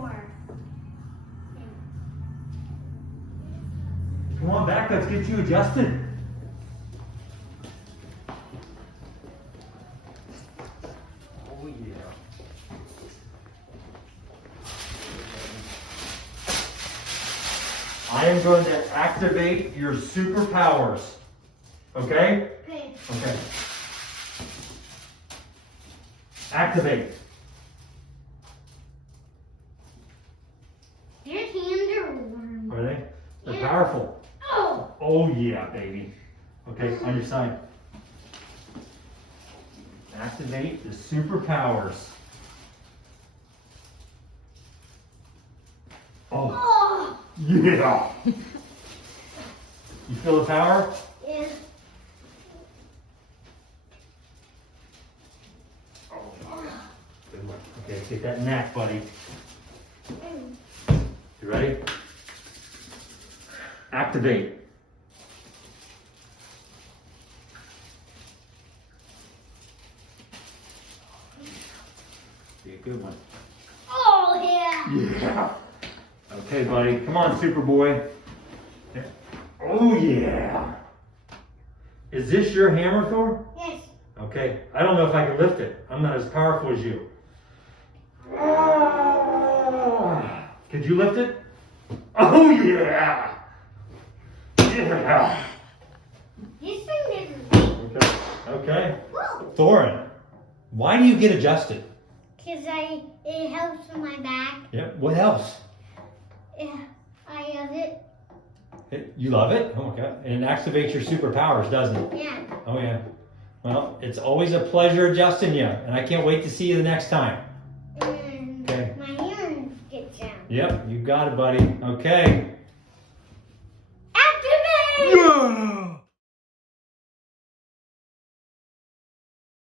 more. Come on back, let's get you adjusted. Oh yeah. I am going to activate your superpowers. Okay? Okay. Okay. Activate. Your hands are warm. Are they? They're Yeah. powerful. Oh! Oh yeah, baby. Okay, on your side. Activate the superpowers. Oh, Oh! yeah. You feel the power? Yeah. Oh, good one. Okay, take that neck, buddy. You ready? Activate. Be a good one. Oh, yeah. Yeah. Okay, buddy. Come on, Superboy. Yeah. Oh, yeah. Is this your hammer, Thor? Yes. Okay. I don't know if I can lift it. I'm not as powerful as you. Could you lift it? Oh, yeah. Yeah. This thing is Okay. Okay. Whoa. Thorin, why do you get adjusted? Because it helps with my back. Yep. What else? Yeah, I love it. You love it? Oh my God. And it activates your superpowers, doesn't it? Yeah. Oh yeah. Well, it's always a pleasure adjusting you, and I can't wait to see you the next time. And Okay. my hands get down. Yep, you got it, buddy. Okay.